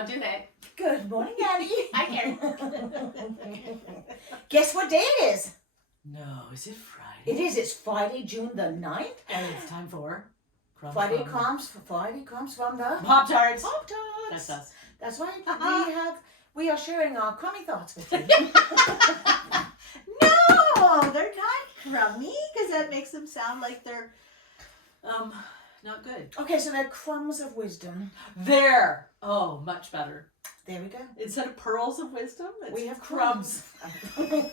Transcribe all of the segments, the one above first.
Don't do that. Good morning, Annie. Hi, Karen. Guess what day it is? No, is it Friday? It is. It's Friday, June the 9th. And it's time for Crumbs. Friday comes from the Pop Tarts. Pop Tarts. That's us. That's right. We are sharing our crummy thoughts with you. No, they're not crummy because that makes them sound like they're not good. Okay, so they're crumbs of wisdom. There. Oh, much better. There we go. Instead of pearls of wisdom, it's We have crumbs. crumbs.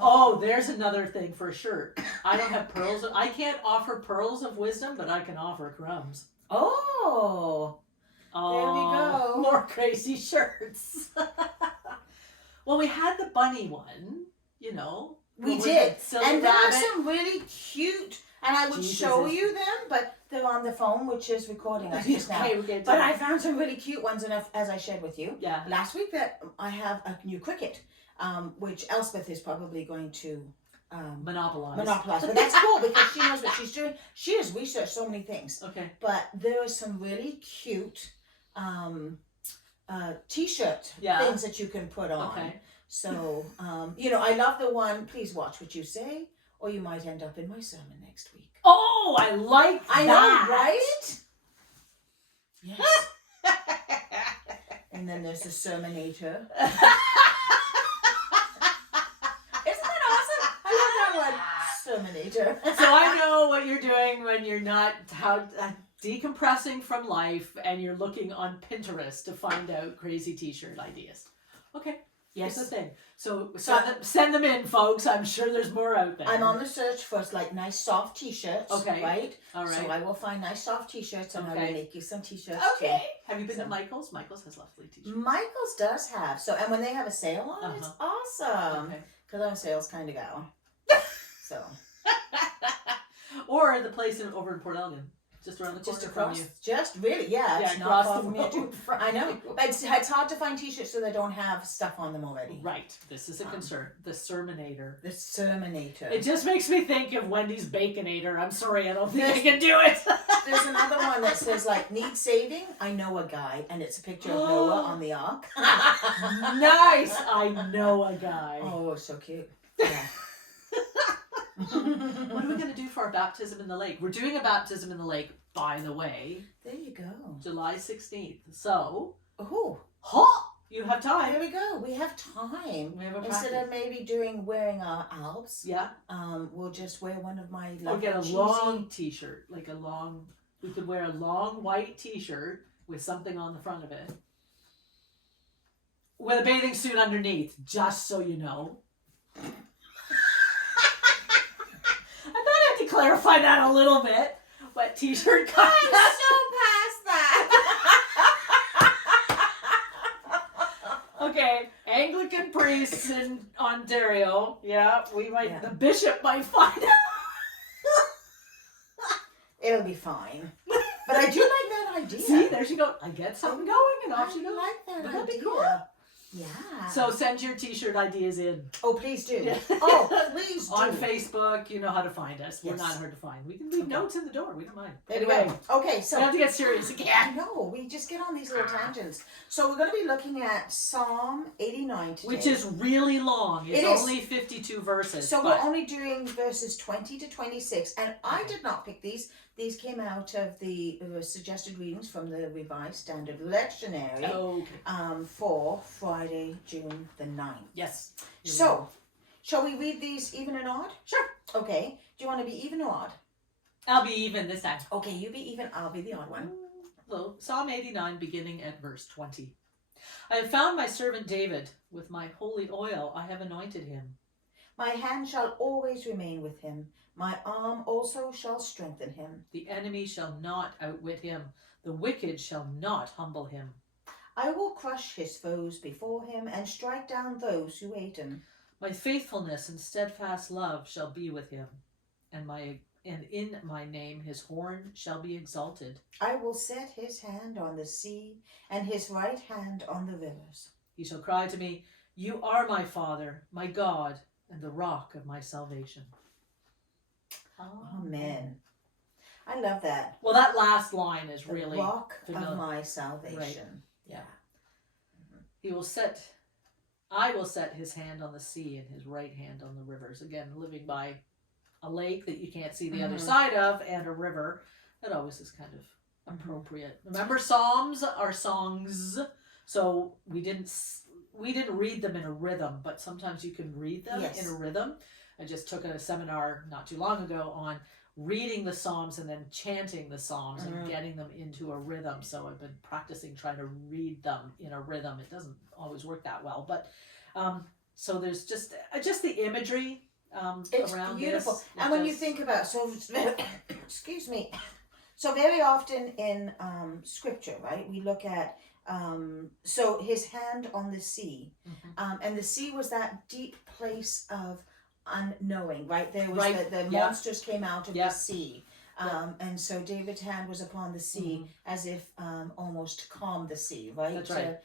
Oh, there's another thing for a shirt. I don't have pearls. I can't offer pearls of wisdom, but I can offer crumbs. Oh. There we go. More crazy shirts. Well, we had the bunny one, you know. We What was did. it? Silly And there are rabbit. some really cute, and I would Jesus. show you them, but they're on the phone, which is recording us just now. Okay, we'll get to But it. I found some really cute ones, and as I shared with you Yeah. last week, that I have a new cricket, which Elspeth is probably going to Monopolize. But that's cool because she knows what she's doing. She has researched so many things. Okay. But there are some really cute t-shirt Yeah. things that you can put on. Okay. So, I love the one, please watch what you say, or you might end up in my sermon next week. Oh, I like I that. know, right? Yes. And then there's the sermonator. Isn't that awesome? I love that one. Sermonator. So I know what you're doing when you're not decompressing from life and you're looking on Pinterest to find out crazy t-shirt ideas. Okay. Yes. That's the thing. So send them in, folks. I'm sure there's more out there. I'm on the search for like nice soft t-shirts. Okay. Right? All right. So I will find nice soft t-shirts and I Okay. will make you some t-shirts Okay. too. Have you been So- to Michael's? Michael's has lovely t-shirts. Michael's does have. So, and when they have a sale on, it's awesome. Okay. Because I'm a sales kind of gal. So. Or the place over in Port Elgin, just around the corner Just from across, you. just really, yeah, it's not across far the from here too. road from I know, you. but it's hard to find t-shirts so they don't have stuff on them already. Right. This is a concern. The Sermonator. The Sermonator. It just makes me think of Wendy's Baconator. I'm sorry, I don't think I can do it. There's another one that says like, need saving? I know a guy, and it's a picture of Noah on the ark. Nice. I know a guy. Oh, so cute. Yeah. What are we going to do for our baptism in the lake? We're doing a baptism in the lake, by the way, There you go. July 16th. So, Oh, you have time. there we go. We have time. We have a Instead practice. of maybe wearing our albs, Yeah. we'll just wear one of my Or get a cheesy- long t-shirt, we could wear a long white t-shirt with something on the front of it. With a bathing suit underneath, just so you know. I thought I had to clarify that a little bit. What t-shirt got I'm so past that. Okay, Anglican priests in Ontario. Yeah, Yeah. the bishop might find out. It'll be fine. But I do like that idea. See, there she goes. I get something going and off she I goes. like that Wouldn't that idea. be cool? Yeah. So send your t-shirt ideas in. Oh, please do. Yeah. Oh, please do. On Facebook, you know how to find us. We're Yes. not hard to find. We can leave Okay. notes in the door. We don't mind. There we Anyway, go. Okay, we so have to get serious I again. know we just get on these little tangents. So we're going to be looking at Psalm 89 today, Which is really long. It's It is. only 52 verses. so but we're only doing verses 20 to 26, and I did not pick these. These came out of the suggested readings from the Revised Standard Lectionary okay. for Friday, June the 9th. Yes. Here we go. So, shall we read these even and odd? Sure. Okay. Do you want to be even or odd? I'll be even this time. Okay, you be even, I'll be the odd one. So, Psalm 89, beginning at verse 20. I have found my servant David. With my holy oil I have anointed him. My hand shall always remain with him. My arm also shall strengthen him. The enemy shall not outwit him. The wicked shall not humble him. I will crush his foes before him and strike down those who hate him. My faithfulness and steadfast love shall be with him, and in my name his horn shall be exalted. I will set his hand on the sea and his right hand on the rivers. He shall cry to me, "You are my Father, my God, and the rock of my salvation." Amen. I love that. Well, that last line is The really rock familiar. of my salvation. Yeah. He will set, I will set his hand on the sea and his right hand on the rivers. Again, living by a lake that you can't see the other side of and a river. That always is kind of appropriate. Remember, psalms are songs, so we didn't read them in a rhythm, but sometimes you can read them in a rhythm. I just took a seminar not too long ago on reading the psalms and then chanting the psalms and getting them into a rhythm. So I've been practicing trying to read them in a rhythm. It doesn't always work that well, but so there's just the imagery it's around beautiful. this. And when you think about excuse me, so very often in scripture, right, we look at so his hand on the sea, and the sea was that deep place of unknowing, right? There was the monsters came out of the sea. And so David's hand was upon the sea as if almost calm the sea, right? That's right.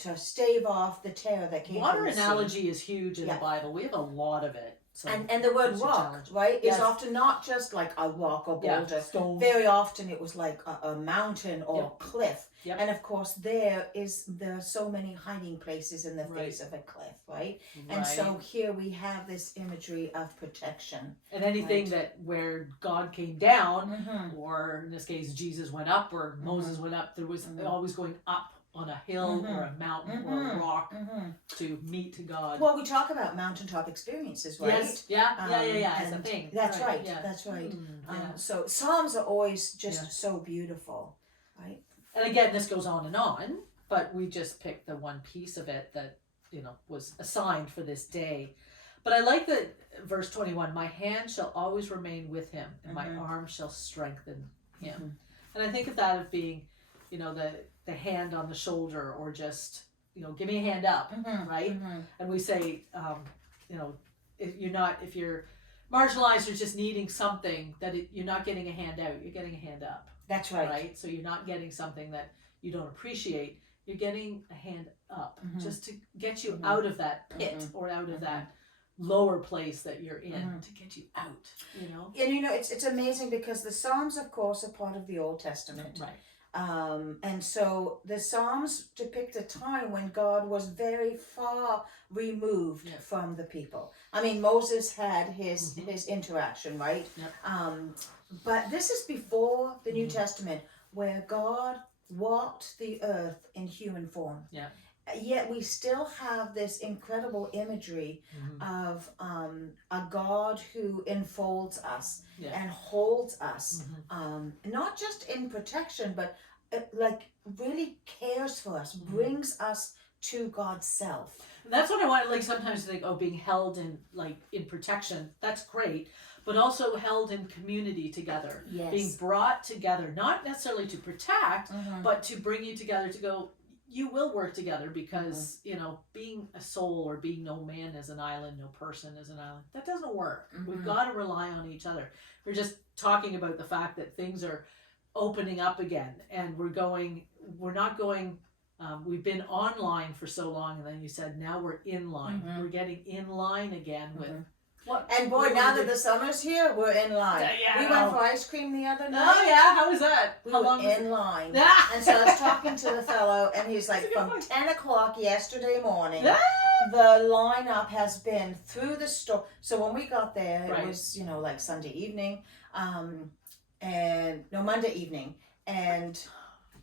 To stave off the terror that came Water from the analogy sea. is huge in the Bible. We have a lot of it. So and the word rock, right, is often not just like a rock or boulder. Stone. Very often it was like a mountain or cliff. Yep. And of course there are so many hiding places in the face of a cliff, right? And so here we have this imagery of protection. And anything that where God came down, or in this case Jesus went up, or Moses went up, there was always going up on a hill or a mountain or a rock to meet God. Well, we talk about mountaintop experiences, right? Yes, yeah, as a thing. That's right. That's right. So Psalms are always just so beautiful, right? And again, this goes on, but we just picked the one piece of it that, was assigned for this day. But I like that verse 21, my hand shall always remain with him, and my arm shall strengthen him. And I think of that of being, the hand on the shoulder, or just, give me a hand up, right? And we say, if you're marginalized or just needing something, that you're not getting a hand out, you're getting a hand up. That's right. Right? So you're not getting something that you don't appreciate, you're getting a hand up, just to get you out of that pit or out of that lower place that you're in, to get you out, And it's amazing because the Psalms, of course, are part of the Old Testament. Right. And so the Psalms depict a time when God was very far removed from the people. I mean, Moses had his interaction, right? Yep. But this is before the New Testament, where God walked the earth in human form. Yeah. Yet we still have this incredible imagery of a God who enfolds us and holds us, not just in protection, but like really cares for us, brings us to God's self. That's what I want. Like sometimes think, being held in protection. That's great, but also held in community together, being brought together, not necessarily to protect, but to bring you together to go. You will work together because, being a soul or being no man as an island, no person as an island, that doesn't work. We've got to rely on each other. We're just talking about the fact that things are opening up again, and we've been online for so long, and then you said, now we're in line. We're getting in line again with what? And boy, now that the summer's here, we're in line. We went for ice cream the other night. Oh yeah, how was that? We How were long was in it? line. And so I was talking to the fellow, and he's like, from 10 o'clock yesterday morning, the lineup has been through the store. So when we got there, it was, like Sunday evening, Monday evening. And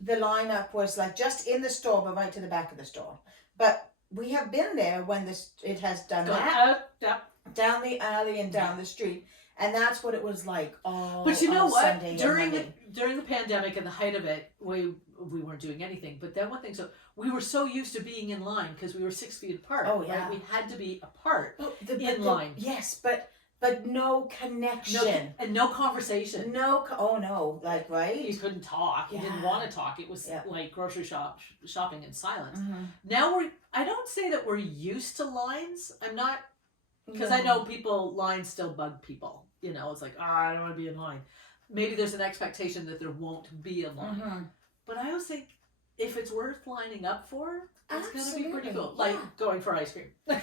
the lineup was like just in the store, but right to the back of the store. But we have been there when it has done that. Down the alley and down the street, and that's what it was like all. But you know what? Sunday during the pandemic and the height of it, we weren't doing anything. But then one thing, so we were so used to being in line because we were 6 feet apart. Oh yeah, right? We had to be apart in line. Yes, but no connection and no conversation. Like right. You couldn't talk. You didn't want to talk. It was like grocery shopping in silence. Now I don't say that we're used to lines. I'm not. Because I know lines still bug people. It's like, I don't want to be in line. Maybe there's an expectation that there won't be a line. But I always think if it's worth lining up for, it's going to be pretty cool. Like going for ice cream. And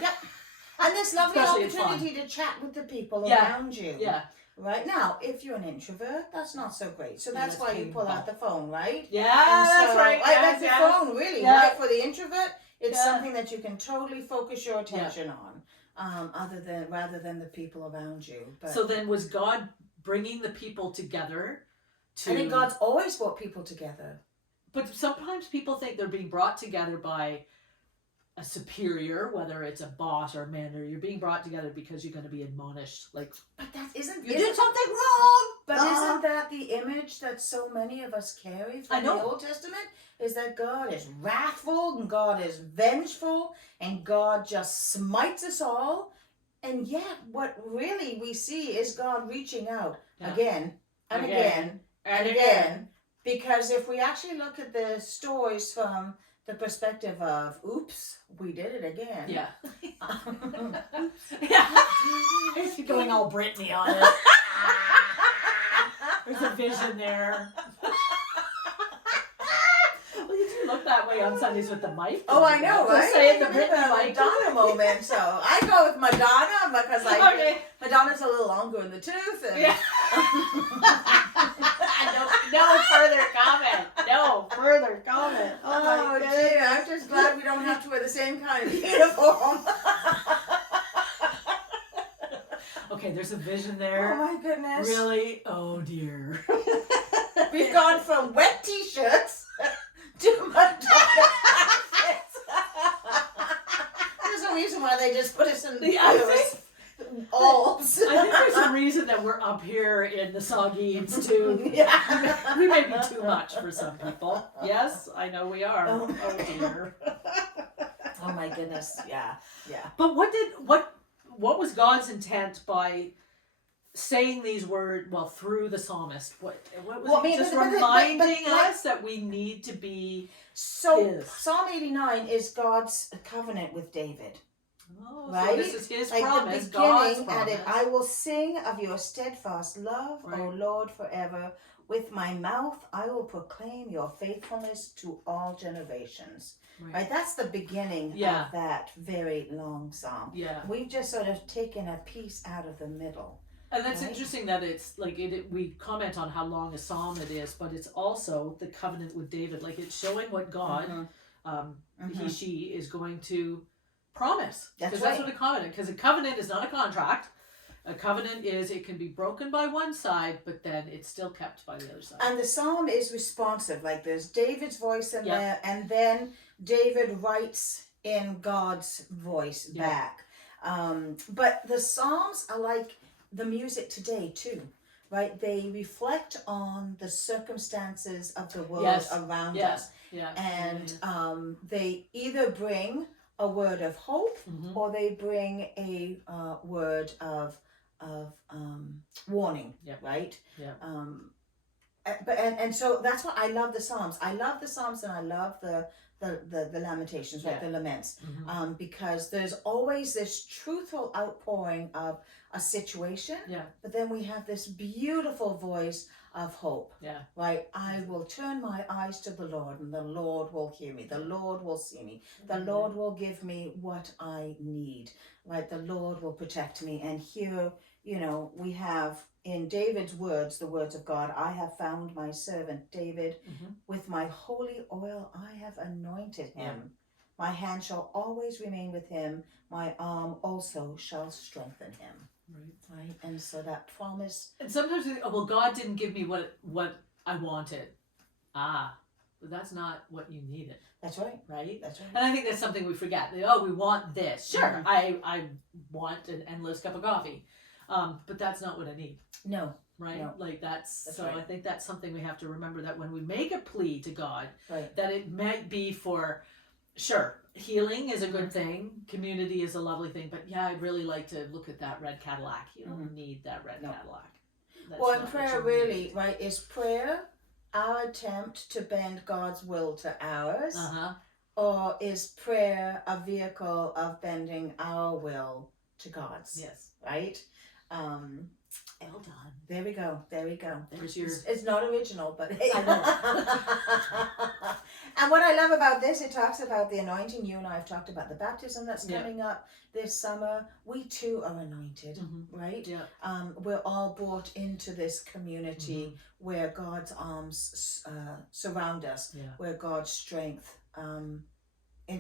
this lovely opportunity to chat with the people around you. Yeah. Right now, if you're an introvert, that's not so great. So that's that's why you pull out the phone, right? Yeah, And that's so, right. like, Yes, that's the yes. phone, really, Yeah. right? For the introvert, it's Yeah. something that you can totally focus your attention on, rather than the people around you. But So then, was God bringing the people together? I think God's always brought people together. But sometimes people think they're being brought together by a superior, whether it's a boss or a manager. You're being brought together because you're going to be admonished. Like, But that isn't. You did something wrong. But isn't that the image that so many of us carry from the Old Testament? Is that God is wrathful and God is vengeful and God just smites us all. And yet, what really we see is God reaching out again and again and again. Because if we actually look at the stories from the perspective of, oops, we did it again. Yeah. Yeah. It's going all Britney on it. There's a vision there. Well, you do look that way on Sundays with the mic. Oh, I know, right? Just saying the Bit of Britney a mic. Madonna moment. So I go with Madonna because Madonna's a little longer in the tooth. And Yeah. No further comment. No further comment. Oh, dear. I'm just glad we don't have to wear the same kind of uniform. Okay, there's a vision there. Oh, my goodness. Really? Oh, dear. We've gone from wet t-shirts to Madonna outfits. There's a reason why they just put us in the alls. I think there's a reason that we're up here in the Soggies too. Yeah. We may be too much for some people. Yes, I know we are. Oh dear. Oh my goodness. Yeah. Yeah. But what was God's intent by saying these words, well, through the psalmist? What was he just reminding us that we need to be his? Psalm 89 is God's covenant with David. Oh, right? So this is his like promise, the God's beginning, promise. I will sing of your steadfast love, Right. O Lord, forever. With my mouth, I will proclaim your faithfulness to all generations. Right? That's the beginning of that very long psalm. Yeah. We've just sort of taken a piece out of the middle. And that's interesting that it's like we comment on how long a psalm it is, but it's also the covenant with David. Like it's showing what God, she is going to promise. That's That's what a covenant. Because a covenant is not a contract. A covenant is it can be broken by one side, but then it's still kept by the other side. And the psalm is responsive. Like there's David's voice in there, and then David writes in God's voice back. But the psalms are like the music today too, right? They reflect on the circumstances of the world around us. Yeah. And they either bring a word of hope or they bring a word of warning, right? Yeah. And so that's why I love the Psalms. I love the Psalms and I love the Lamentations, right? The laments, because there's always this truthful outpouring of a situation, but then we have this beautiful voice of hope, right? I will turn my eyes to the Lord and the Lord will hear me. The Lord will see me. The Lord will give me what I need, right? The Lord will protect me. And here, we have in David's words, the words of God, I have found my servant David. With my holy oil, I have anointed him. My hand shall always remain with him. My arm also shall strengthen him. Right. And so that promise. And sometimes we think, well, God didn't give me what I wanted. But that's not what you needed. That's right. Right? That's right. And I think that's something we forget. We want this. Sure, I want an endless cup of coffee. But that's not what I need. No. Right? No. Like that's so right. I think that's something we have to remember, that when we make a plea to God, right, that it might be for, sure, healing is a good thing, community is a lovely thing, but I'd really like to look at that red Cadillac. You don't need that red Cadillac. That's well, and prayer really, right, is prayer our attempt to bend God's will to ours? Or is prayer a vehicle of bending our will to God's? Yes. Right? Well done. There we go. There we go. There's your. It's not original, but hey. I know. And what I love about this, it talks about the anointing. You and I have talked about the baptism that's Yeah. coming up this summer. We too are anointed, right? Yeah. We're all brought into this community Mm-hmm. where God's arms surround us, Yeah. where God's strength and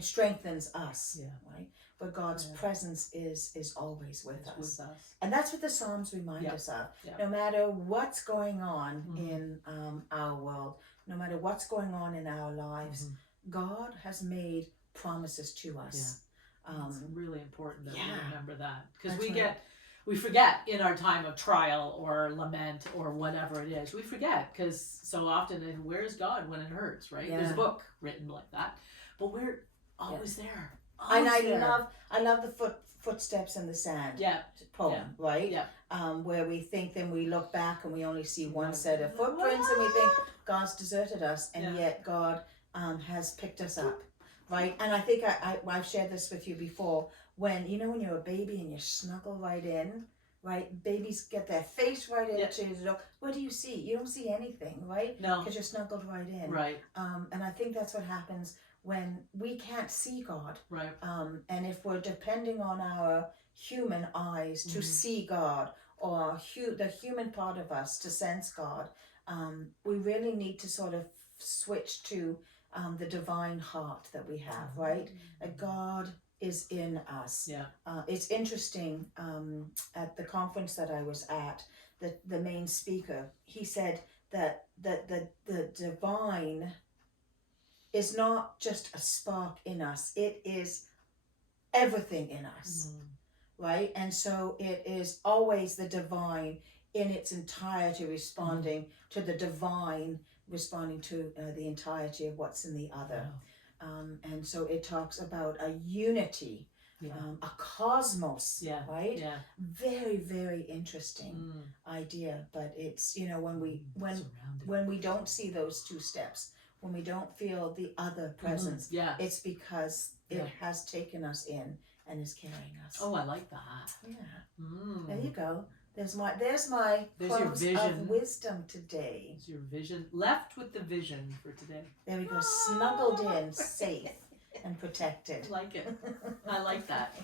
strengthens us, Yeah. right? Where God's Yeah. presence is always with It's us. with us. And that's what the Psalms remind Yeah. us of. Yeah. No matter what's going on Mhm. in our world, no matter what's going on in our lives, God has made promises to us. It's really important that we yeah. remember that, because That's we right. we forget in our time of trial or lament or whatever it is. We forget, because so often, where's God when it hurts, right? Yeah. There's a book written like that, but we're always there. And Always there. I love the footsteps in the sand Yeah. poem, right? Yeah. Where we think, then we look back and we only see one set of footprints, and we think God's deserted us, and yet God has picked us up, right? And I think I've shared this with you before. When you're a baby and you snuggle right in, right? Babies get their face right into the door. What do you see? You don't see anything, right? No. Because you're snuggled right in. Right. And I think that's what happens when we can't see God. Right. And if we're depending on our human eyes to see God, or the human part of us to sense God, we really need to sort of switch to the divine heart that we have, right? God is in us. Yeah. It's interesting, at the conference that I was at, the main speaker, he said that the divine is not just a spark in us, it is everything in us, right? And so it is always the divine in its entirety responding to the divine, responding to the entirety of what's in the other. And so it talks about a unity, a cosmos, right? Yeah. Very, very interesting idea. But it's, when we don't see those two steps, when we don't feel the other presence, it's because it has taken us in and is carrying us. Oh, I like that. Yeah. There you go. There's my your crumbs vision. of wisdom today. It's your vision. Left with the vision for today. There we go. Snuggled in, safe and protected. Like it. I like that.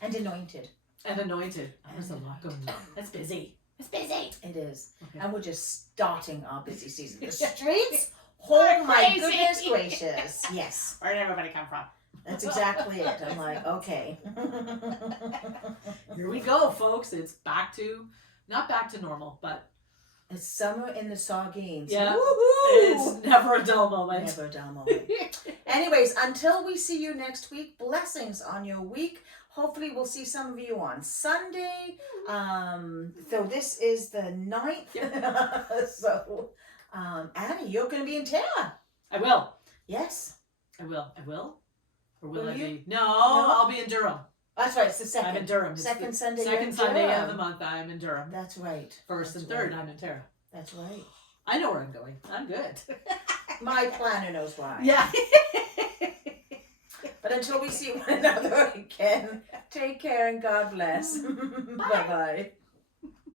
And anointed. And anointed. There's a lot going on. That's busy. It's busy. It is. Okay. And we're just starting our busy season. The streets? Oh my Crazy. goodness gracious. Yes. Where did everybody come from? That's exactly it. I'm like, okay. Here we go, folks. It's not back to normal, but It's summer in the Sardines. yeah, Woohoo! it's never a dull moment. Never a dull moment. Anyways, until we see you next week, blessings on your week. Hopefully we'll see some of you on Sunday. So this is the 9th. So, Annie, you're going to be in town. I will. Yes. I will. Or will Will I you? be? No, I'll be in Durham. That's right. It's the second. I'm in Durham. It's Second the Sunday. you're Second in Sunday Durham. of the month, I'm in Durham. That's right. First That's and third, right. I'm in Tara. That's right. I know where I'm going. I'm good. My planner knows why. Yeah. But until we see one another again, take care and God bless. Bye-bye.